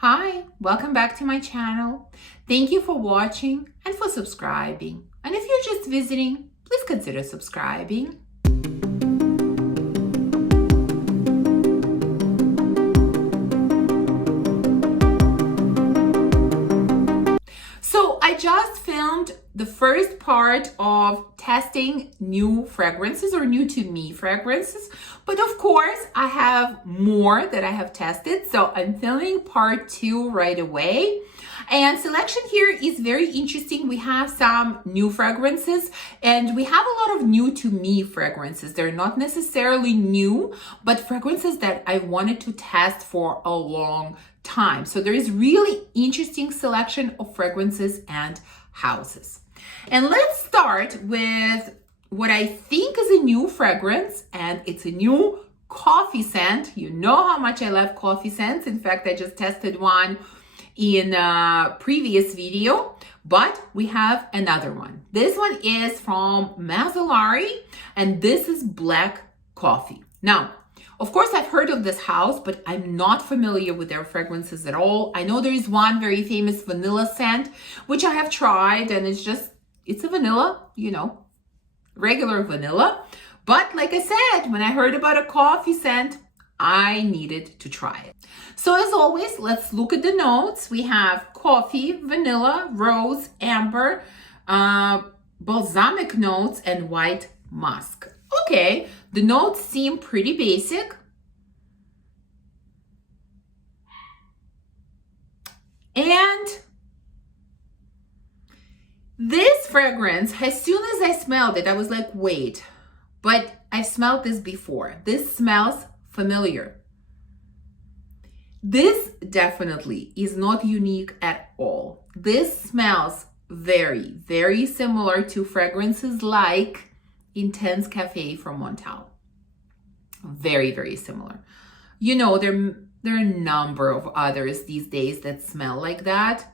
Hi, welcome back to my channel. Thank you for watching and for subscribing. And if you're just visiting, please consider subscribing. So I just filmed the first part of testing new fragrances or new to me fragrances, but of course I have more that I have tested, so I'm filming part 2 right away. And selection here is very interesting. We have some new fragrances and we have a lot of new to me fragrances. They're not necessarily new, but fragrances that I wanted to test for a long time. So there is really interesting selection of fragrances and houses. And let's start with what I think is a new fragrance, and it's a new coffee scent. You know how much I love coffee scents. In fact, I just tested one in a previous video, but we have another one. This one is from Mazzolari, and this is black coffee. Now, of course, I've heard of this house, but I'm not familiar with their fragrances at all. I know there is one very famous vanilla scent, which I have tried, and it's a vanilla, regular vanilla. But like I said, when I heard about a coffee scent, I needed to try it. So as always, let's look at the notes. We have coffee, vanilla, rose, amber, balsamic notes, and white musk. Okay, the notes seem pretty basic. And this fragrance, as soon as I smelled it, I was like, wait, but I smelled this before. This smells familiar. This definitely is not unique at all. This smells very, very similar to fragrances like Intense Cafe from Montal. Very, very similar. There are a number of others these days that smell like that.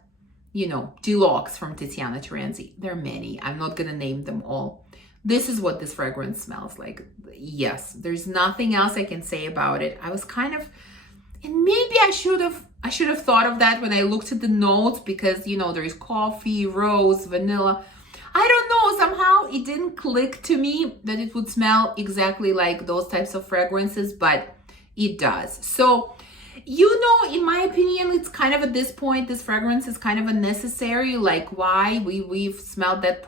Deluxe from Tiziana Terenzi. There are many. I'm not going to name them all. This is what this fragrance smells like. Yes, there's nothing else I can say about it. I was and maybe I should have thought of that when I looked at the notes, because there's coffee, rose, vanilla. I don't know, somehow it didn't click to me that it would smell exactly like those types of fragrances, but it does. So, in my opinion, it's kind of at this point, this fragrance is kind of unnecessary. Like, why? We've smelled that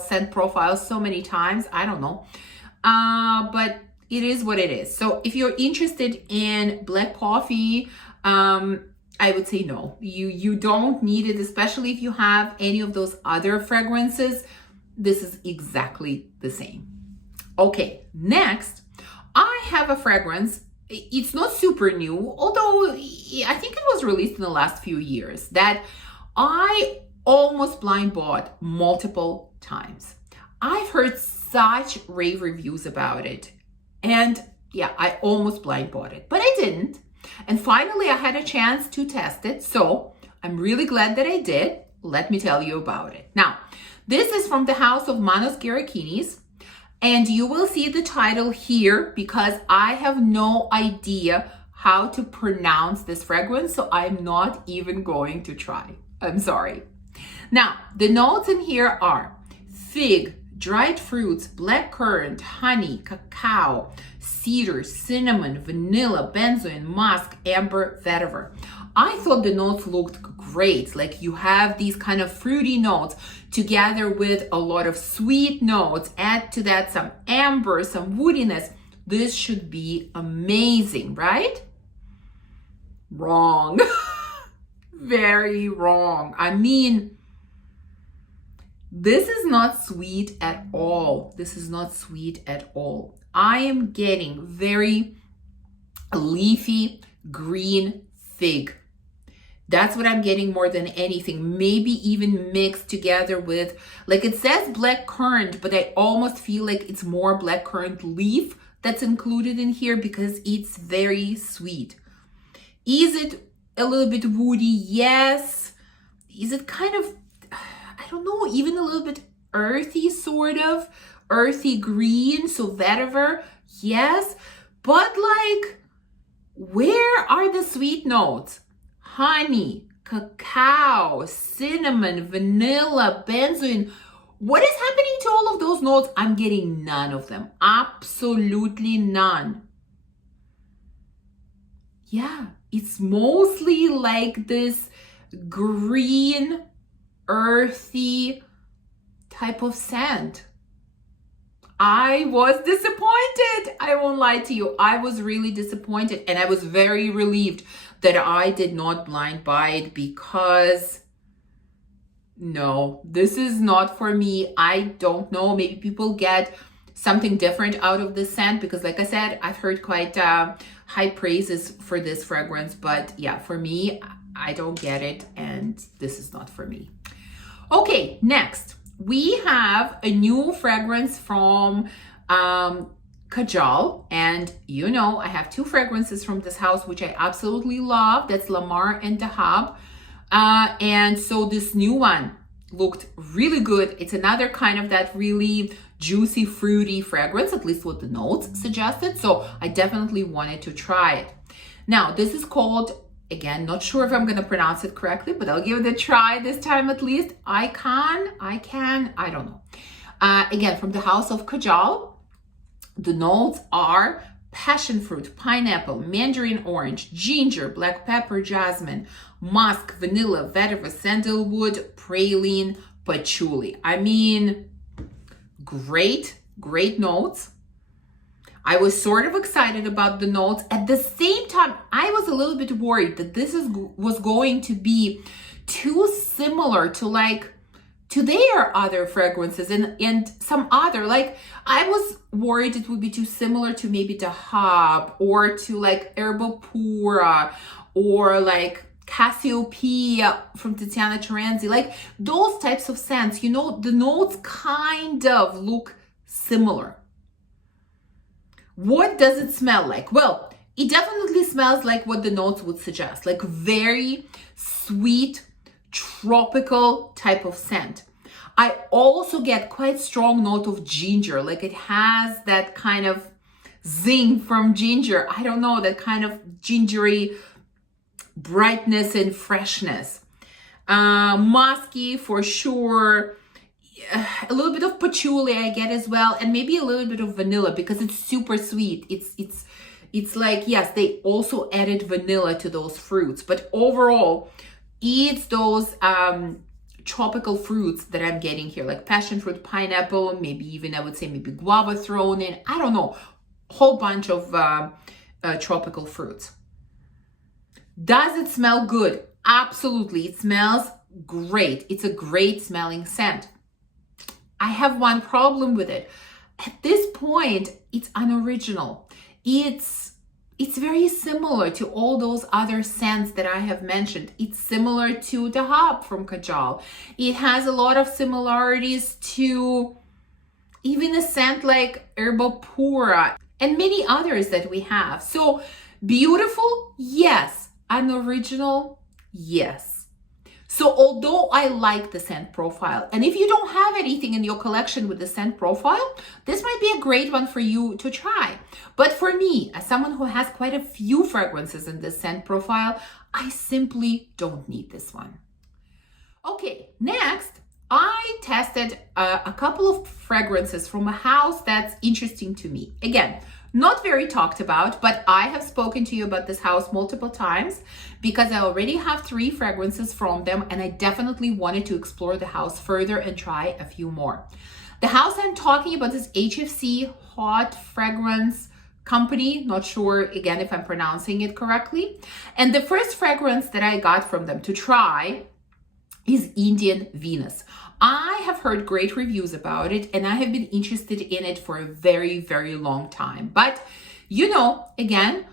scent profile so many times. I don't know. But it is what it is. So if you're interested in black coffee, I would say no. You don't need it, especially if you have any of those other fragrances. This is exactly the same. Okay, next, I have a fragrance. It's not super new, although I think it was released in the last few years, that I almost blind bought multiple times. I've heard such rave reviews about it. And yeah, I almost blind bought it, but I didn't. And finally, I had a chance to test it. So I'm really glad that I did. Let me tell you about it. Now, this is from the house of Manos Gerakinis. And you will see the title here because I have no idea how to pronounce this fragrance. So I'm not even going to try. I'm sorry. Now, the notes in here are fig, dried fruits, blackcurrant, honey, cacao, cedar, cinnamon, vanilla, benzoin, musk, amber, vetiver. I thought the notes looked great. Like, you have these kind of fruity notes together with a lot of sweet notes. Add to that some amber, some woodiness. This should be amazing, right? Wrong. Very wrong. I mean, this is not sweet at all. This is not sweet at all. I am getting very leafy green fig. That's what I'm getting more than anything. Maybe even mixed together with, like, it says black currant, but I almost feel like it's more black currant leaf that's included in here because it's very sweet. Is it a little bit woody? Yes. Is it kind of, I don't know, even a little bit earthy, sort of earthy green? So vetiver, yes. But like, where are the sweet notes? honey, cacao, cinnamon, vanilla, benzoin. What is happening to all of those notes? I'm getting none of them. Absolutely none. Yeah, it's mostly like this green, earthy type of scent. I was disappointed. I won't lie to you. I was really disappointed, and I was very relieved that I did not blind buy it, because no, this is not for me. I don't know. Maybe people get something different out of this scent, because like I said, I've heard quite high praises for this fragrance, but yeah, for me, I don't get it, and this is not for me. Okay, next we have a new fragrance from Kajal, and you know I have two fragrances from this house which I absolutely love. That's Lamar and Dahab, and so this new one looked really good. It's another kind of that really juicy, fruity fragrance, at least what the notes suggested, so I definitely wanted to try it. Now this is called, again, not sure if I'm gonna pronounce it correctly, but I'll give it a try this time at least. Äican, I don't know. Again, from the house of Kajal. The notes are passion fruit, pineapple, mandarin orange, ginger, black pepper, jasmine, musk, vanilla, vetiver, sandalwood, praline, patchouli. I mean, great notes. I was sort of excited about the notes. At the same time, I was a little bit worried that this was going to be too similar to their other fragrances and some other, like I was worried it would be too similar to maybe Dahab or to like Erba Pura or like Cassiopeia from Tatiana Terenzi, like those types of scents. You know, the notes kind of look similar. What does it smell like? Well, it definitely smells like what the notes would suggest, like very sweet, tropical type of scent. I also get quite strong note of ginger, like it has that kind of zing from ginger. I don't know, that kind of gingery brightness and freshness. Musky for sure. A little bit of patchouli I get as well, and maybe a little bit of vanilla because it's super sweet. It's like, yes, they also added vanilla to those fruits, but overall it's those tropical fruits that I'm getting here, like passion fruit, pineapple, maybe even I would say maybe guava thrown in. I don't know, whole bunch of tropical fruits. Does it smell good? Absolutely, it smells great. It's a great smelling scent. I have one problem with it. At this point, it's unoriginal. It's very similar to all those other scents that I have mentioned. It's similar to Dahab from Kajal. It has a lot of similarities to even a scent like Erba Pura and many others that we have. So beautiful, yes. Unoriginal, yes. So although I like the scent profile, and if you don't have anything in your collection with the scent profile, this might be a great one for you to try. But for me, as someone who has quite a few fragrances in this scent profile, I simply don't need this one. Okay, next, I tested a couple of fragrances from a house that's interesting to me. Again, not very talked about, but I have spoken to you about this house multiple times because I already have 3 fragrances from them, and I definitely wanted to explore the house further and try a few more. The house I'm talking about is HFC, Hot Fragrance Company. Not sure, again, if I'm pronouncing it correctly. And the first fragrance that I got from them to try is Indian Venus. I have heard great reviews about it, and I have been interested in it for a very, very long time. But, you know, again,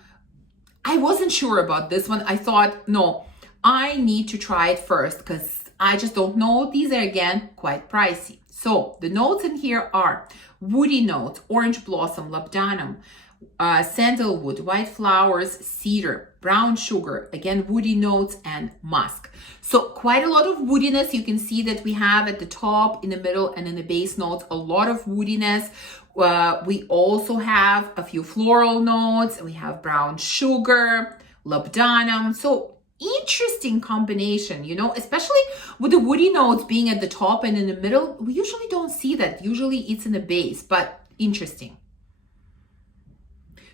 I wasn't sure about this one. I thought, no, I need to try it first because I just don't know. These are, again, quite pricey. So the notes in here are woody notes, orange blossom, labdanum, sandalwood, white flowers, cedar, brown sugar, again woody notes, and musk. So quite a lot of woodiness. You can see that we have at the top, in the middle, and in the base notes a lot of woodiness. We also have a few floral notes. We have brown sugar, labdanum. So interesting combination, you know, especially with the woody notes being at the top and in the middle. We usually don't see that. Usually it's in the base, but interesting.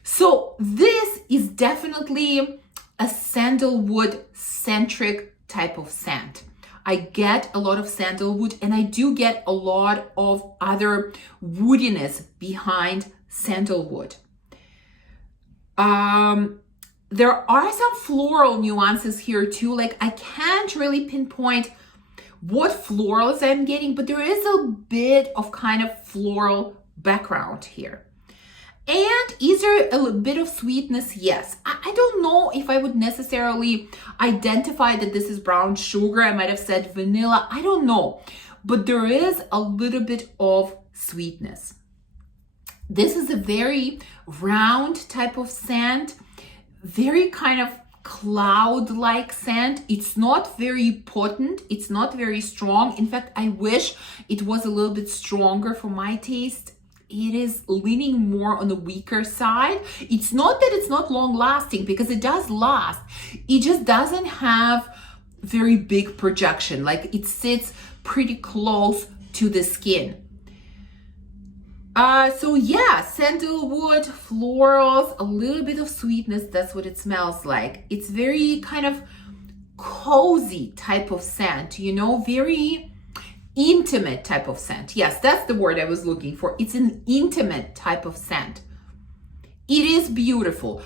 So this is definitely a sandalwood centric type of scent. I get a lot of sandalwood, and I do get a lot of other woodiness behind sandalwood. There are some floral nuances here too. Like, I can't really pinpoint what florals I'm getting, but there is a bit of kind of floral background here. And is there a little bit of sweetness? Yes. I don't know if I would necessarily identify that this is brown sugar. I might have said vanilla. I don't know. But there is a little bit of sweetness. This is a very round type of scent. Very kind of cloud-like scent. It's not very potent. It's not very strong. In fact, I wish it was a little bit stronger for my taste. It is leaning more on the weaker side. It's not that it's not long lasting, because it does last. It just doesn't have very big projection. Like, it sits pretty close to the skin. So yeah, sandalwood, florals, a little bit of sweetness. That's what it smells like. It's very kind of cozy type of scent, you know, very intimate type of scent. Yes, that's the word I was looking for. It's an intimate type of scent. It is beautiful.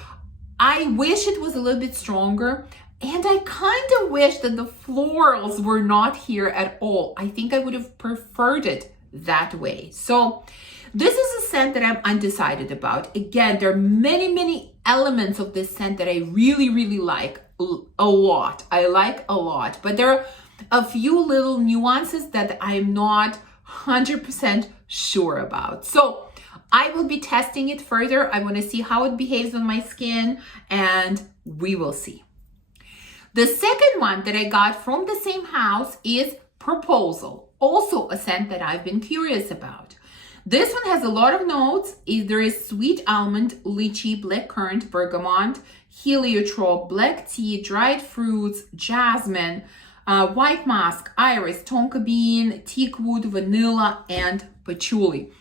I wish it was a little bit stronger, and I kind of wish that the florals were not here at all. I think I would have preferred it that way. So this is a scent that I'm undecided about. Again, there are many elements of this scent that I really like a lot. I like a lot, but there are a few little nuances that I'm not 100% sure about. So I will be testing it further. I want to see how it behaves on my skin, and we will see. The second one that I got from the same house is Proposal, also a scent that I've been curious about. This one has a lot of notes. There is sweet almond, lychee, blackcurrant, bergamot, heliotrope, black tea, dried fruits, jasmine, white musk, iris, tonka bean, teakwood, vanilla, and patchouli.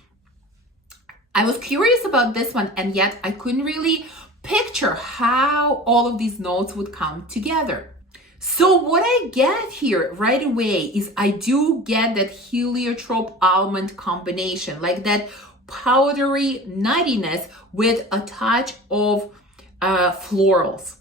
I was curious about this one, and yet I couldn't really picture how all of these notes would come together. So what I get here right away is I do get that heliotrope almond combination, like that powdery nuttiness with a touch of florals.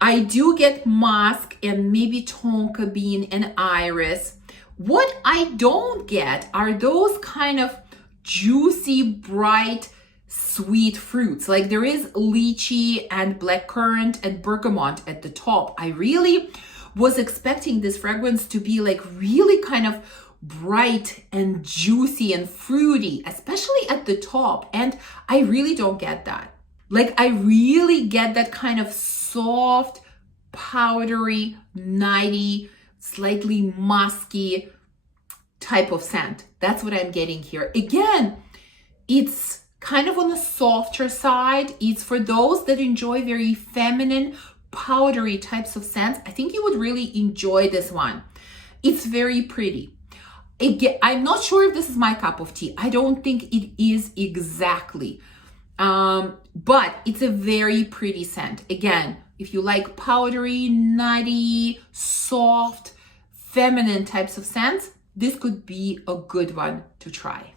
I do get musk and maybe tonka bean and iris. What I don't get are those kind of juicy, bright, sweet fruits. Like, there is lychee and blackcurrant and bergamot at the top. I really was expecting this fragrance to be like really kind of bright and juicy and fruity, especially at the top. And I really don't get that. Like, I really get that kind of soft, powdery, nutty, slightly musky type of scent. That's what I'm getting here. Again, it's kind of on the softer side. It's for those that enjoy very feminine, powdery types of scents. I think you would really enjoy this one. It's very pretty. Again, I'm not sure if this is my cup of tea. I don't think it is exactly. But it's a very pretty scent. Again, if you like powdery, nutty, soft, feminine types of scents, this could be a good one to try.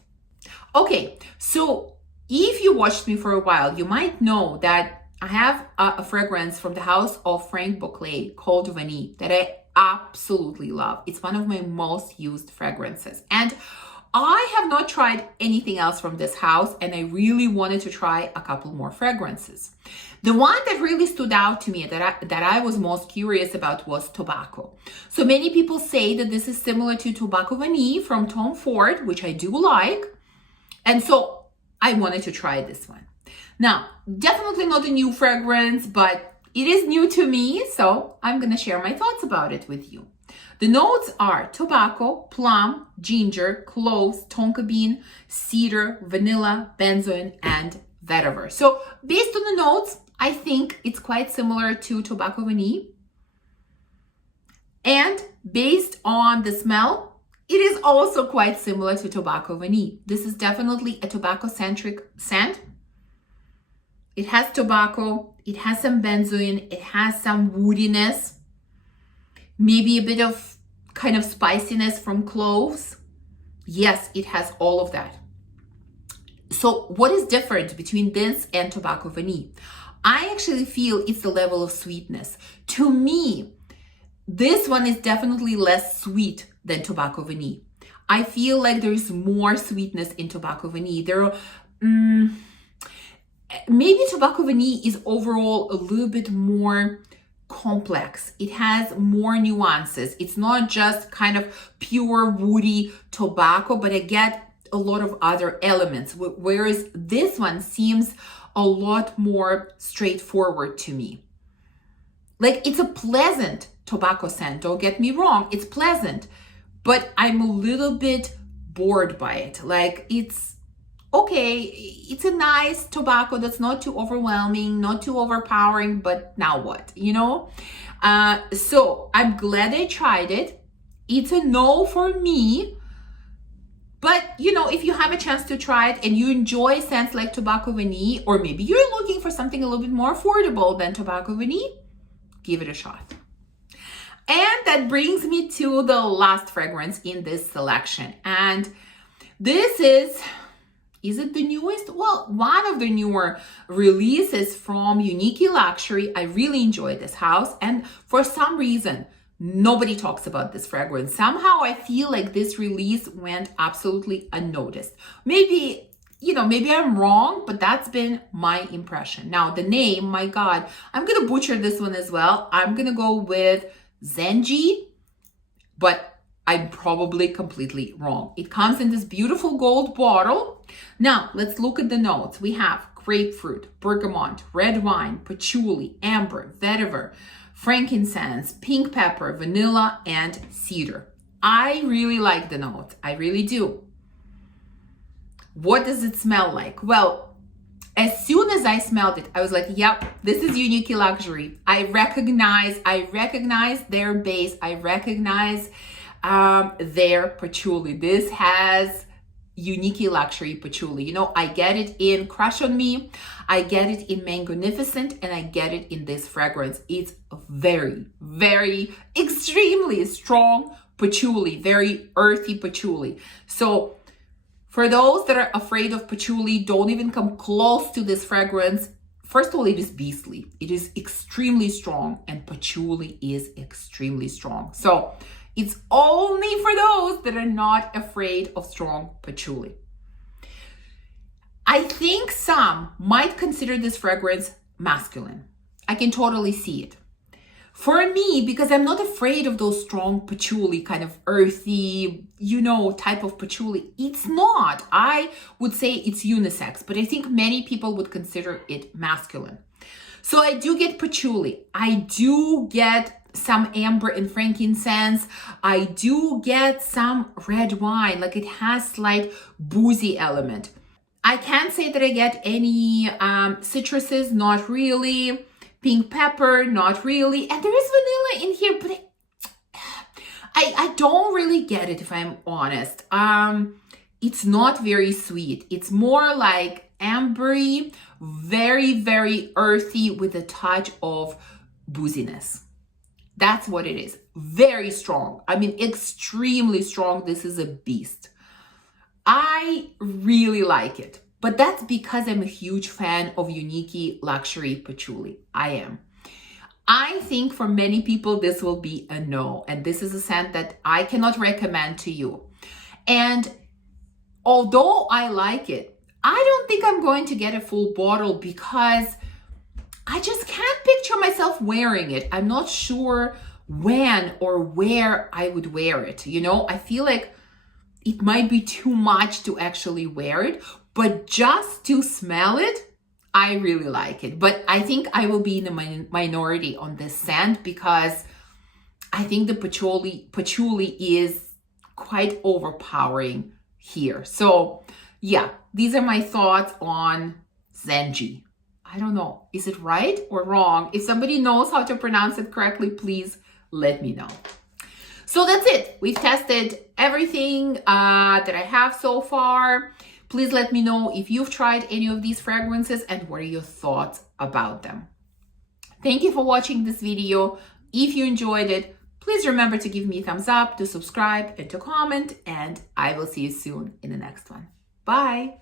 Okay, so if you watched me for a while, you might know that I have a fragrance from the house of Franck Boclet called Vanille that I absolutely love. It's one of my most used fragrances. And I have not tried anything else from this house, and I really wanted to try a couple more fragrances. The one that really stood out to me that I was most curious about was Tobacco. So many people say that this is similar to Tobacco Vanille from Tom Ford, which I do like. And so I wanted to try this one. Now, definitely not a new fragrance, but it is new to me, so I'm going to share my thoughts about it with you. The notes are tobacco, plum, ginger, cloves, tonka bean, cedar, vanilla, benzoin, and vetiver. So based on the notes, I think it's quite similar to Tobacco Vanille. And based on the smell, it is also quite similar to Tobacco Vanille. This is definitely a tobacco-centric scent. It has tobacco, it has some benzoin, it has some woodiness, maybe a bit of kind of spiciness from cloves. Yes, it has all of that. So what is different between this and Tobacco Vanille? I actually feel it's the level of sweetness. To me, this one is definitely less sweet than Tobacco Vanille. I feel like there's more sweetness in Tobacco Vanille. Maybe Tobacco Vanille is overall a little bit more complex. It has more nuances. It's not just kind of pure woody tobacco, but I get a lot of other elements, whereas this one seems a lot more straightforward to me. Like, it's a pleasant tobacco scent, don't get me wrong, it's pleasant, but I'm a little bit bored by it. Like, it's okay, it's a nice tobacco that's not too overwhelming, not too overpowering, but now what, you know? So I'm glad I tried it. It's a no for me. But, you know, if you have a chance to try it and you enjoy scents like Tobacco Vanille, or maybe you're looking for something a little bit more affordable than Tobacco Vanille, give it a shot. And that brings me to the last fragrance in this selection. And this is it the newest? Well, one of the newer releases from Unique Luxury. I really enjoyed this house. And for some reason, nobody talks about this fragrance. Somehow I feel like this release went absolutely unnoticed. Maybe, you know, maybe I'm wrong, but that's been my impression. Now, the name, my God, I'm going to butcher this one as well. I'm going to go with Zen'gi, but I'm probably completely wrong. It comes in this beautiful gold bottle. Now, let's look at the notes. We have grapefruit, bergamot, red wine, patchouli, amber, vetiver, frankincense, pink pepper, vanilla, and cedar. I really like the notes. I really do. What does it smell like? Well, as soon as I smelled it, I was like, yep, this is Unique Luxury. I recognize their base. I recognize their patchouli. This has Unique Luxury patchouli. You know, I get it in Crush on Me, I get it in Mangonificent, and I get it in this fragrance. It's very, very, extremely strong patchouli, very earthy patchouli. So for those that are afraid of patchouli, don't even come close to this fragrance. First of all, it is beastly. It is extremely strong, and patchouli is extremely strong. So it's only for those that are not afraid of strong patchouli. I think some might consider this fragrance masculine. I can totally see it. For me, because I'm not afraid of those strong patchouli, kind of earthy, you know, type of patchouli, it's not. I would say it's unisex, but I think many people would consider it masculine. So I do get patchouli. I do get some amber and frankincense. I do get some red wine, like it has slight boozy element. I can't say that I get any citruses, not really. Pink pepper, not really. And there is vanilla in here, but I don't really get it, if I'm honest. It's not very sweet. It's more like ambery, very, very earthy with a touch of booziness. That's what it is. Very strong. I mean, extremely strong. This is a beast. I really like it. But that's because I'm a huge fan of Unique Luxury patchouli. I am. I think for many people, this will be a no. And this is a scent that I cannot recommend to you. And although I like it, I don't think I'm going to get a full bottle because I just can't picture myself wearing it. I'm not sure when or where I would wear it. You know, I feel like it might be too much to actually wear it, but just to smell it, I really like it. But I think I will be in the minority on this scent because I think the patchouli is quite overpowering here. So yeah, these are my thoughts on Zen'gi. I don't know. Is it right or wrong? If somebody knows how to pronounce it correctly, please let me know. So that's it. We've tested everything that I have so far. Please let me know if you've tried any of these fragrances and what are your thoughts about them. Thank you for watching this video. If you enjoyed it, please remember to give me a thumbs up, to subscribe, and to comment, and I will see you soon in the next one. Bye.